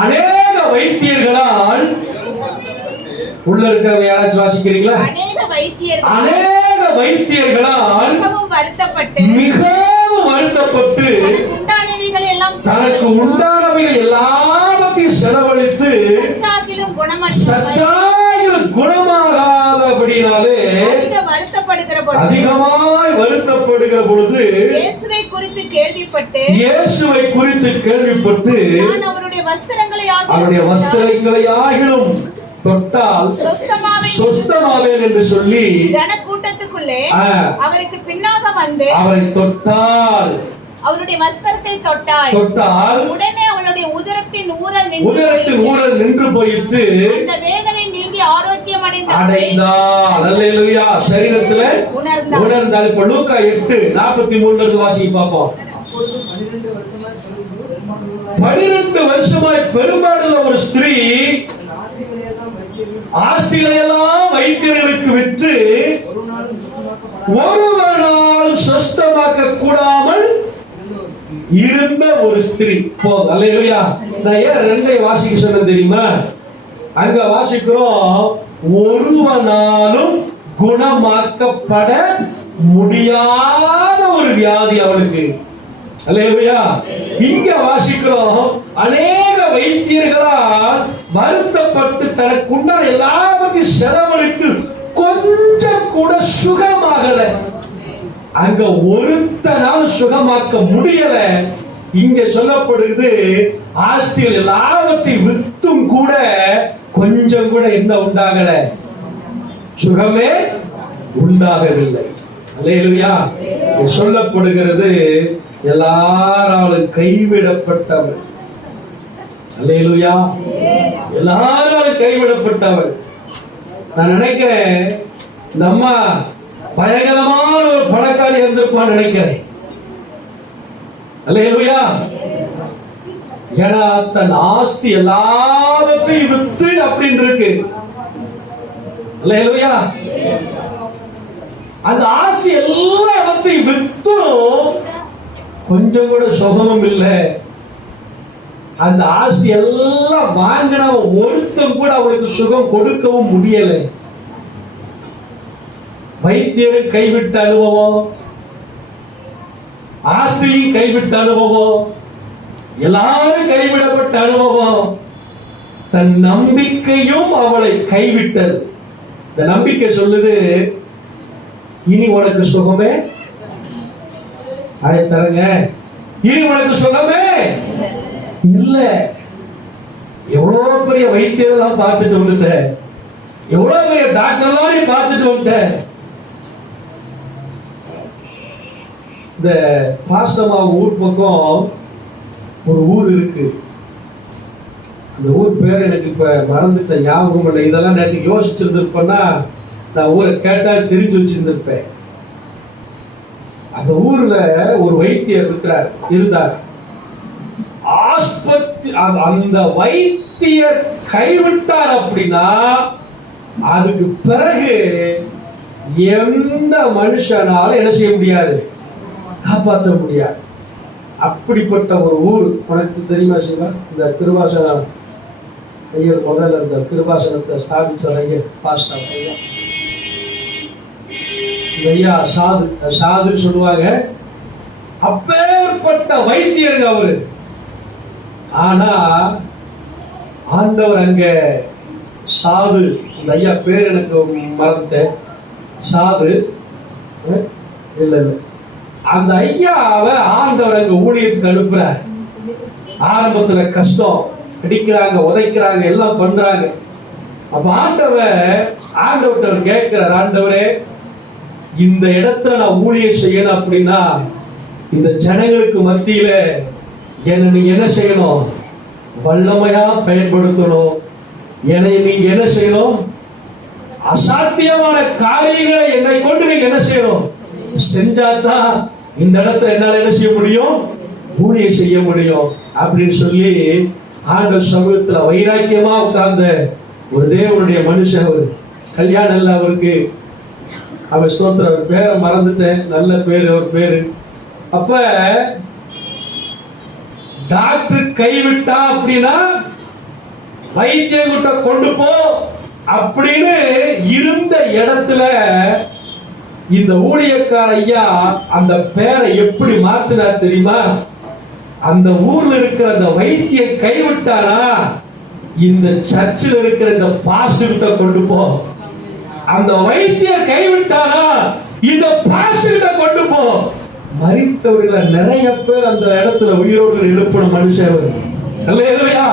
அநேக வைத்தியர்களால் உள்ள இருக்கிறவங்க யாராச்சும் வாசிக்கிறீங்களா? அநேக வைத்தியர்களால் மிகவும் வருத்தப்பட்டு தனக்கு உண்டானவைகள் எல்லாவற்றையும் செலவழித்து சற்றாகிலும் குணமாகாதபடினாலே அதிகமாய் வருத்தப்படுகிற பொழுது இயேசுவை குறித்து கேள்விப்பட்டு அவருடைய வஸ்திரங்களை ஆகிலும் தொட்டால் சொஸ்தமாவேன் என்று சொல்லி ஜனக்கூட்டத்துக்குள்ளே அவருக்கு பின்னாக வந்து அவரை தொட்டால் அவருடைய வஸ்திரத்தை தொட்டால் உடனே அவளுடைய உதரத்தின் ஊரல் நின்று போயிற்று. அந்த வேதனை நீங்கி ஆரோக்கியம் அடைந்தாள். அல்லேலூயா. சரீரத்துல உணர்ந்தாள். இப்ப லூக்கா 8:43 வாசி பார்ப்போம். 12 வருஷமாய் பெரும்பாடுள்ள ஒரு ஸ்திரீ ஆஸ்திகளை எல்லாம் வைத்தியர்களுக்கு விற்று ஒருவனாலும் சொஸ்தமாக்க கூடாமல் இருந்த ஒரு ஸ்திரீ. போதும். அல்லேலூயா. நான் ஏன் 2 வாசிக்க சொன்னேன் தெரியுமா? அங்க வாசிக்கிறோம், ஒருவனாலும் குணமாக்கப்பட முடியாத ஒரு வியாதி அவளுக்கு. அல்லேலூயா. இங்க வாசிக்கிறோம், அநேக வைத்தியர்களால் வருத்தப்பட்டு தனக்குண்டான எல்லாவற்றையும் செலவழித்து கொஞ்சம் கூட சுகமாகல. அங்க ஒருத்தனால் சுகமாக்க முடியல. இங்க சொல்லப்படுகிறது, ஆஸ்திகள் எல்லாவற்றையும் வித்தும் கூட கொஞ்சம் கூட என்ன உண்டாகல, சுகமே உண்டாகவில்லை. அல்லேலூயா. சொல்லப்படுகிறது, எல்லாராலும் கைவிடப்பட்டவள். அல்லேலூயா. எல்லாராலும் கைவிடப்பட்டவள். நான் நினைக்கிறேன், நம்ம பயங்கரமான ஒரு பணக்காரி இருந்திருப்பான்னு நினைக்கிறேன். அல்லேலூயா. ஏன்னா தன் ஆஸ்தி எல்லாவற்றையும் வித்து அப்படின்னு இருக்கு. அல்லேலூயா. அந்த ஆஸ்தி எல்லாவற்றையும் வித்தும் கொஞ்சம் கூட சுகமும் இல்லை. அந்த ஆஸ்தி எல்லாம் வாங்கினவன் ஒருத்தன் கூட அவளுக்கு சுகம் கொடுக்கவும் முடியலை. வைத்தியரும் கைவிட்ட அனுபவம், ஆஸ்தியும் கைவிட்ட அனுபவம், எல்லாரும் கைவிடப்பட்ட அனுபவம். தன் நம்பிக்கையும் அவளை கைவிட்டது. இந்த நம்பிக்கை சொல்லுது, இனி உனக்கு சுகமே அழைத்தரங்க, இனி உனக்கு சுகமே இல்ல. எவ்வளவு பெரிய வைத்தியரெல்லாம் பார்த்துட்டு வந்துட்ட, எவ்வளவு பெரிய டாக்டர் எல்லாம் நீ பார்த்துட்டு வந்துட்ட. இந்த பாஸ்டமா ஊர் பக்கம் ஒரு ஊர் இருக்கு. அந்த ஊர் பேர் எனக்கு இப்ப மறந்துட்ட, ஞாபகம் இல்லை. இதெல்லாம் நேற்று யோசிச்சிருந்திருப்பேன்னா நான் ஊரை கேட்டா தெரிஞ்சு வச்சிருந்திருப்பேன். அந்த ஊர்ல ஒரு வைத்தியர் இருந்தார். ஆஸ்பத்திரி அந்த வைத்தியர் கைவிட்டார் அப்படின்னா அதுக்கு பிறகு எந்த மனுஷனாலும் என்ன செய்ய முடியாது, காப்பாற்ற முடியாது. அப்படிப்பட்ட ஒரு ஊர். உனக்கு தெரியுமா சிவா? இந்த கிருபாசனம் ஐயர் முதல்ல இந்த கிருபாசனத்தை ஸ்தாபிச்ச ஐயர் பாஸ்டர் ஐயா, ஐயா சாது சொல்லுவாங்க. அப்பேற்பட்ட வைத்தியர் அவரு. ஆனா ஆண்டவர் அங்க சாது, இந்த ஐயா பேர் எனக்கு மறந்துட்டேன், சாது இல்ல அந்த ஐயாவை ஆண்டவர் அங்க ஊழியத்துக்கு அனுப்புறார். ஆரம்பத்துல கஷ்டம், அடிக்கிறாங்க, உதைக்கிறாங்க, எல்லாம் பண்றாங்க. அப்ப ஆண்டவர் கேட்கிறார், ஆண்டவரே இந்த இடத்துல நான் ஊழியம் செய்யணும் அப்படின்னா இந்த ஜனங்களுக்கு மத்தியில நீங்க என்ன செய்யணும், வல்லமையா பயன்படுத்தணும். நீங்க என்ன செய்யணும், அசாத்தியமான காரியங்களை என்னை கொண்டு நீங்க என்ன செய்யணும், செஞ்சாதான் இந்த இடத்துல என்னால என்ன செய்ய முடியும், ஊழியம் செய்ய முடியும் அப்படின்னு சொல்லி ஆண்டவர் சமூகத்துல வைராக்கியமா உட்கார்ந்த ஒரு தேவனுடைய மனுஷன். ஒரு கல்யாணம் இல்ல அவருக்கு. அவர் ஸ்தோத்திரம், அவர் பேரை மறந்துட்டேன், நல்ல பேரு அவர் பேரு. அப்ப டாக்டர் கைவிட்டா அப்படின்னா வைத்தியம் கிட்ட கொண்டு போ அப்படின்னு இருந்த இடத்துல இந்த ஊழியக்கார ஐயா அந்த பேரை எப்படி மாத்தினார் தெரியுமா? அந்த ஊர்ல இருக்கிற அந்த வைத்திய கைவிட்டானா, இந்த சர்ச்சில் இருக்கிற இந்த பாஸ்டர்கிட்ட கொண்டு போ. அந்த வைத்திய கைவிட்டானா, இந்த பாஸ்டர்கிட்ட கொண்டு போ. மரித்தவர்கள நிறைய பேர் அந்த இடத்துல உயிரோடு எழுப்பின மனுஷன். அல்லேலூயா.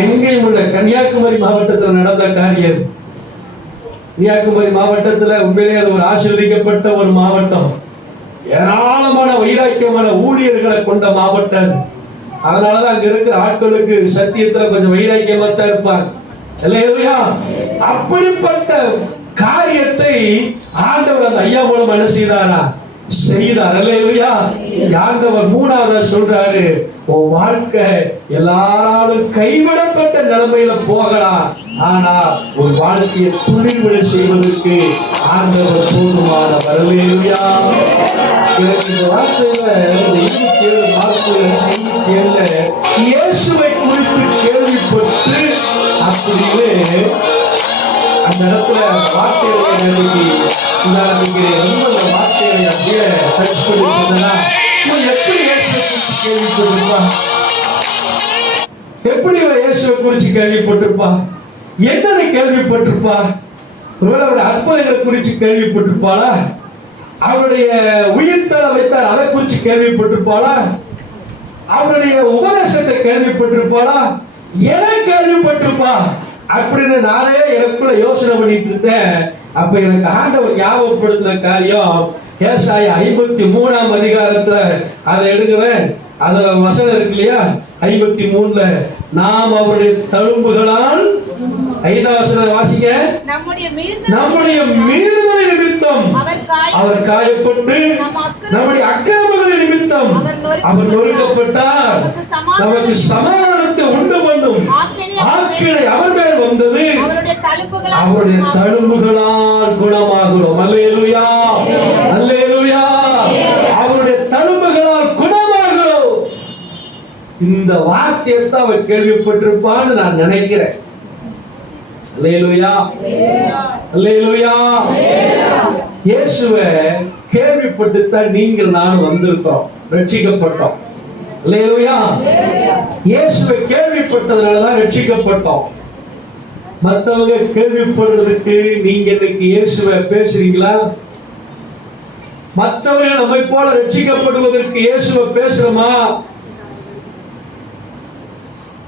எங்கேயும் உள்ள கன்னியாகுமரி மாவட்டத்தில் நடந்த காரியம். கன்னியாகுமரி மாவட்டத்தில் உண்மையிலே அது ஒரு ஆசீர்வதிக்கப்பட்ட ஒரு மாவட்டம். ஏராளமான வைராக்கியமான ஊழியர்களை கொண்ட மாவட்டம். அதனாலதான் அங்க இருக்கிற ஆட்களுக்கு சத்தியத்துல கொஞ்சம் வைராக்கியமா தான் இருப்பாங்க. அல்லேலூயா. அப்படிப்பட்ட காரியத்தை ஆண்டவர் அந்த ஐயா மூலம் என்ன செய்தாரா? செய்தார். அல்லேலூயா. ஆண்டவர் மூணாவது சொல்றாரு, உன் வாழ்க்கை எல்லாரும் கைவிடப்பட்ட நிலைமையில போகலாம், ஆனா உன் வாழ்க்கையை துணிவிட செய்வதற்கு ஆண்டவர் போதுமானவர். அல்லேலூயா. இந்த வார்த்தையில இயேசுவை குறித்து கேள்விப்பட்டு அப்படியே அந்த இடத்துல வார்த்தைகளை வார்த்தைகளை அப்படியே சர்ச் பண்ணிருந்தா எப்படி இயேசுவை குறித்து கேள்விப்பட்டிருப்பா? எப்படி இயேசுவை குறித்து கேள்விப்பட்டிருப்பா? என்னன்னு கேள்விப்பட்டிருப்பா? ஒருவேளை அவருடைய அற்புதங்களை குறித்து கேள்விப்பட்டிருப்பாளா? அவருடைய உயிர்த்தலை வைத்தால் அதை குறித்து கேள்விப்பட்டிருப்பாளா? அவருடைய உபதேசத்தை கேள்விப்பட்டிருப்பாளா? எதை கேள்விப்பட்டிருப்பா அப்படின்னு நானே எனக்குள்ள யோசனை பண்ணிட்டு இருந்தேன். அப்ப எனக்கு ஆண்டவர் ஞாபகப்படுத்தின காரியம் ஏசாயா 53ஆம் அதிகாரத்துல அதை எடுக்கிறேன். அதுல வசனம் இருக்கு இல்லையா? 53ல நாம் அவருடைய தழும்புகளால் 5ஆம் வசனம் வாசிங்க. நம்முடைய மீறுதலை நிமித்தம் அவர் காயப்பட்டு நம்முடைய அக்கிரமங்களின் நிமித்தம் அவர் நொறுக்கப்பட்டார். நமக்கு சமாதானத்தை உண்டு பண்ணும் ஆக்கினை அவர் மேல் வந்தது, அவருடைய தழும்புகளால் குணமாகிறோம். அல்லேலூயா. அல்லேலூயா. அவருடைய தழும்புகளால் குணமாகிறோம். இந்த வார்த்தையை தான் அவர் கேள்விப்பட்டிருப்பான்னு நான் நினைக்கிறேன். அல்லேலூயா. அல்லேலூயா. இயேசுவை கேள்விப்பட்டுத்தான் நீங்கள் நானும் வந்திருக்கோம், ரட்சிக்கப்பட்டோம். அல்லேலூயா. இயேசுவை கேள்விப்பட்டதுனாலதான் ரட்சிக்கப்பட்டோம். மற்றவங்க கேள்விப்படுறதுக்கு நீங்க இன்னைக்கு இயேசுவை பேசுறீங்களா? மற்றவர்கள் நம்மை போல ரட்சிக்கப்படுவதற்கு இயேசுவை பேசுறோமா?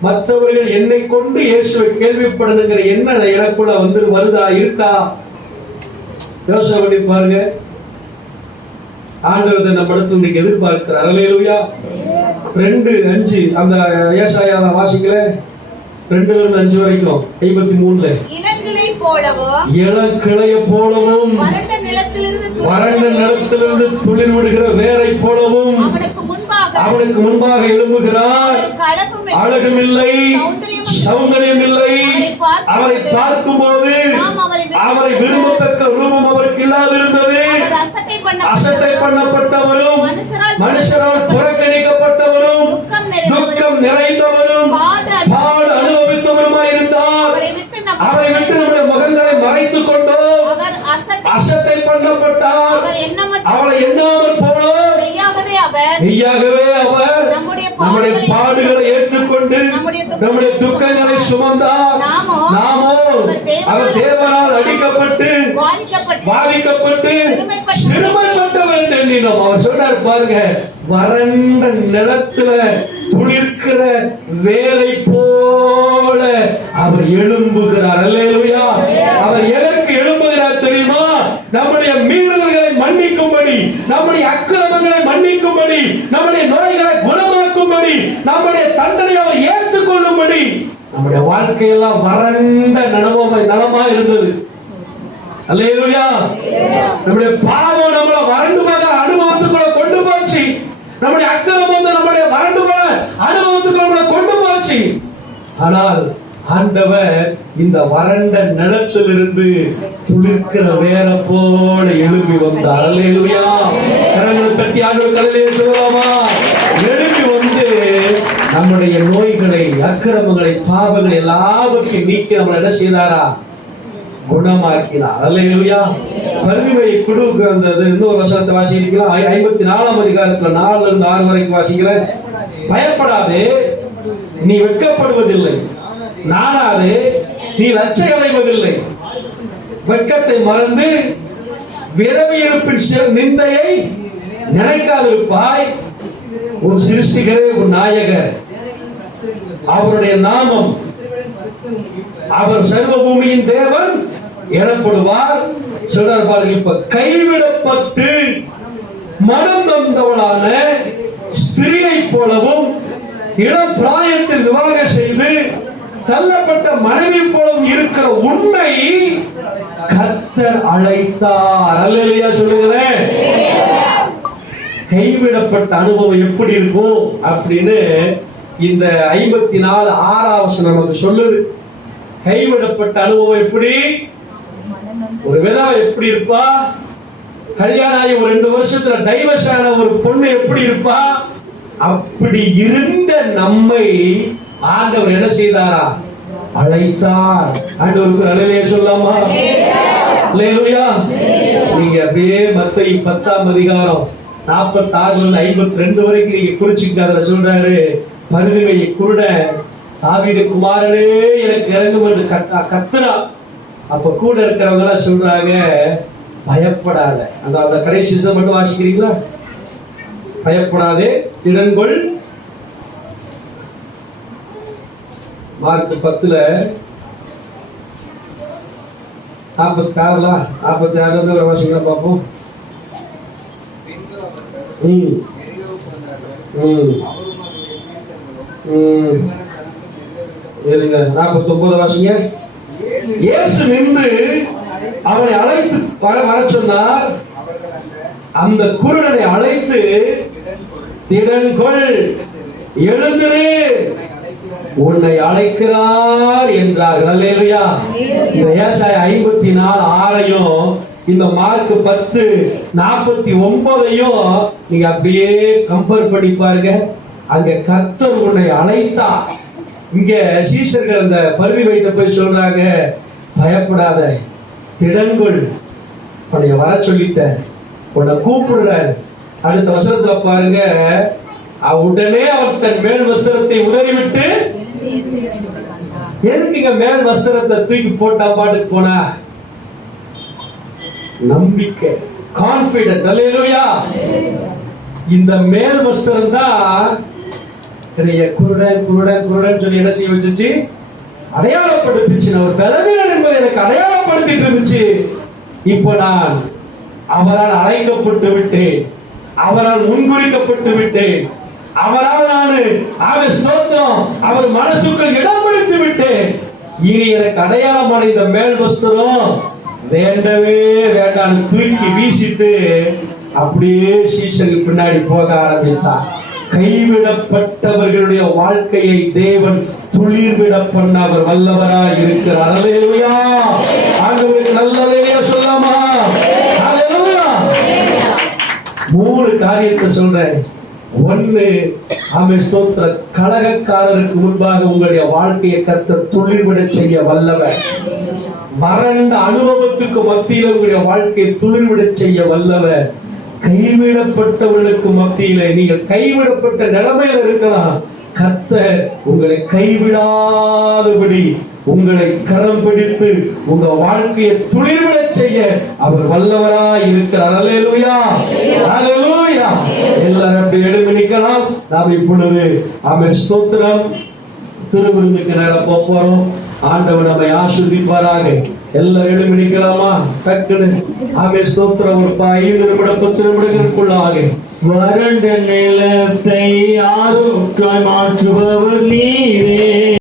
மற்றவர்கள் என்னை கொண்டு இயேசுவை கேள்விப்படணுங்கிற என்ன எனக்குள்ள வருதா, இருக்கா? யோசனை பண்ணி பாருங்க. ஆண்டவர் நம்ம இடத்துல இன்னைக்கு எதிர்பார்க்கிறார். அல்லேலூயா. 2:5 அந்த ஏசாயாவை வாசிக்கல, 2-5 வரைக்கும் 53ல இளங்கிளை போலவும் வறண்ட நிலத்திலிருந்து துளிர் விடுகிற வேரை போலவும் அவனுக்கு முன்பாக எழும்புகிறார். அழகும் இல்லை, சௌந்தரியம் இல்லை. அவரை பார்க்கும் போது அவரை விரும்பத்தக்க ரூபம் அவருக்கு இல்லாதிருந்தது. அசட்டை பண்ணப்பட்டவரும் மனுஷரால் புறக்கணிக்கப்பட்டவரும் துக்கம் நிறைந்தவரும் பாடு அனுபவித்தவருமாய் இருந்தார். அவரை விட்டு நம்முடைய முகங்களை மறைத்துக் கொண்டோம். அசட்டை பண்ணப்பட்டார். அவளை எண்ணாமல் போனோம். மெய்யாகவே அவர் நம்முடைய பாடுகளை ஏற்றுக்கொண்டு நம்முடைய துக்கங்களை சுமந்தார். நாமோ அவர் தேவனால் அடிக்கப்பட்டு பாதிக்கப்பட்டு சிறுமைப்பட்ட வேண்டும் எண்ணினோம். அவர் சொன்னார் பாருங்க, வறண்ட நிலத்துல துளிர்க்கிற வேரை போல அவர் எழும்புகிறார். அல்லேலூயா. அவர் எதற்கு எழும்புகிறார் தெரியுமா? நம்முடைய மீறுதல்களை மன்னிக்கும்படி, நம்முடைய அக்கிரமங்களை மன்னிக்கும்படி, நம்முடைய நோய்களை குணமாக்கும்படி, நம்முடைய தண்டனை அவர் ஏற்றுக்கொள்ளும்படி. நம்முடைய வாழ்க்கையெல்லாம் வறண்ட நலமா இருந்தது. அல்லேலூயா. நம்முடைய பாவம் நம்மள வறண்டு போக அனுபவத்துக்குள்ள கொண்டு போச்சு. நம்முடைய அக்கிரமம் நம்முடைய வறண்டு போன அனுபவத்துக்குள்ள நம்மளை கொண்டு போச்சு. ஆனால் ஆண்டவர் இந்த வறண்ட நிலத்திலிருந்து துளிர்க்கிற வேற போல எழுப்பி வந்தார். அல்லேலூயா. கரங்களை தட்டி ஆண்டவர் கல்லையை சொல்லலாமா? எழுப்பி வந்து நம்முடைய நோய்களை, அக்கிரமங்களை, பாவங்களை எல்லாவற்றையும் நீக்கி நம்மளை என்ன செய்தாரா? குணமாக்கினார். அல்லேலூயா. கல்வியை குடுக்க வந்தது. இன்னொரு வசனத்தை வாசிக்கிறீங்களா? 54ஆம் அதிகாரத்துல 4-6 வரைக்கும் வாசிக்கிறேன். பயப்படாதே, நீ வெட்கப்படுவதில்லை. நானாதே, நீ லட்சை அடைவதில்லை. வெட்கத்தை மறந்து விரவியிருப்பின் நிந்தையை நினைக்காதிருப்பாய். உன் சிருஷ்டிகரே, உன் நாயகர், அவருடைய நாமம், அவர் சர்வ பூமியின் தேவன் எனப்படுவார். சொல்றார் பாருங்க, இப்ப கைவிடப்பட்டு மனம் நொந்தவளான ஸ்திரியை போலவும் இளம் பிராயத்தில் விவாகம் செய்து தள்ளப்பட்ட மனைவி போலவும் இருக்கிற உன்னை கர்த்தர் அழைத்தார். அல்லேலூயா சொல்லுங்களேன். கைவிடப்பட்ட அனுபவம் எப்படி இருக்கும் அப்படின்னு இந்த 54 6 நமக்கு சொல்லுது. கைவிடப்பட்ட அனுபவம் எப்படி? ஒரு விதவை எப்படி இருப்பா? கல்யாணம் ஆகி ஒரு 2 வருஷத்துல டைவர்ஸ் ஆன ஒரு பொண்ணு எப்படி இருப்பா? அப்படி இருந்த நம்மை ஆண்டவர் என்ன செய்தாரா? அழைத்தார். ஆண்டவருக்கு அல்லேலூயா சொல்லாமா? அல்லேலூயா. நீங்க அப்படியே மத்தேயு 10ஆம் அதிகாரம் 46ல 52 வரைக்கும் நீங்க குறிச்சுக்க. அதுல சொல்றாரு, பரிதுமையை குருட தாவீது குமாரனே எனக்கு இறங்கும் என்று கத்துறா. அப்ப கூட இருக்கிறவங்க எல்லாம் சொல்றாங்க, பயப்படாத. அந்த கடைசி மட்டும் வாசிக்கிறீங்களா? பயப்படாதே, திடன்கொள். மார்க் 10ல 46 46 வாசிக்கலாம் பார்ப்போம். இருங்க, 49 வாசிங்க. இயேசு நின்று அவனை அழைத்து வர சொன்னார். அந்த குருடனை அழைத்து, திடன்கொள், எழுந்திரு, உன்னை அழைக்கிறார் என்றார்கள். அல்லேலூயா. இந்த ஏசாயா 54 6 இந்த மார்க் 10 49 நீங்க அப்படியே கம்பேர் பண்ணி பாருங்க. அங்க கர்த்தர் உன்னை அழைத்தார். இங்க சீஷர்கள் அந்த பருவி வைத்த போய் சொல்றாங்க, பயப்படாத, திடன்கொள், உன்னை வர சொல்லிட்ட, உன்னை கூப்பிடுறாரு. அடுத்த வசனத்துல பாருங்க, உடனே அவர் தன் மேல் வஸ்திரத்தை உதறிவிட்டு, எதுக்குங்க மேல் வஸ்திரத்தை தூக்கி போட்டா பாட்டுக்கு போனா? நம்பிக்கை, கான்பிடன்ட். அல்லேலூயா. இந்த மேல் வஸ்திரம் தான் குருடன் குருடன் குருடன் சொல்லி என்ன செய்ய வச்சுச்சு? அடையாளப்படுத்திச்சு. ஒரு தலைவீரன் என்பதை எனக்கு அடையாளப்படுத்திட்டு இருந்துச்சு. இப்போ நான் அவரால் அழைக்கப்பட்டு விட்டேன், அவரால் முன்குறிக்கப்பட்டு விட்டேன், அவரால் நான் ஸ்தோத்திரம், அவர் மனசுக்குள் இடம் பிடித்து விட்டேன். இனி எனக்கு அடையாளமான இந்த மேல் வஸ்திரம் வேண்டவே வேண்டாம் தூக்கி வீசிட்டு அப்படியே சீஷர்கள் பின்னாடி போக ஆரம்பித்தார். கைவிடப்பட்டவர்களுடைய வாழ்க்கையை தேவன் துளிர்விட பண்ண அவர் வல்லவராய் இருக்கிறார். அல்லேலூயா. ஆண்டவருக்கு நல்ல அல்லேலூயா சொல்லாமா? அல்லேலூயா. 3 காரியத்தை சொல்றேன். 1, ஆமென் ஸ்தோத்திர, கலகக்காரருக்கு முன்பாக உங்களுடைய வாழ்க்கையை கர்த்தர் துளிர்விட செய்ய வல்லவர். வறண்ட அனுபவத்துக்கு மத்தியில் உங்களுடைய வாழ்க்கையை துளிர்விட செய்ய வல்லவர். கைவிடப்பட்டவர்களுக்கு மத்தியிலே நீங்கள் கைவிடப்பட்ட நிலைமையில இருக்கலாம், கர்த்தர் உங்களை கைவிடாதபடி உங்களை கரம் பிடித்து உங்க வாழ்க்கையை துளிர்விட செய்ய அவர் வல்லவராய் இருக்கிறார். அல்லேலூயா. அல்லேலூயா. எல்லாரும் அப்படி எழுந்து நிக்கலாம். நாம் இப்பொழுது ஆமென் ஸ்தோத்திரம் திருவிருந்துக்கு நேரம் போறோம். ஆண்டவர் நம்மை ஆசீர்வதிப்பாராக. எல்லாரும் எழுந்து நிக்கலாமா? டக்குனு ஆமென் ஸ்தோத்திரம். ஒரு 5 நிமிடம் 10 நிமிடங்களுக்குள்ளாக. வறண்ட நிலத்தை ஆரோக்கியமாய் மாற்றுபவர் நீரே,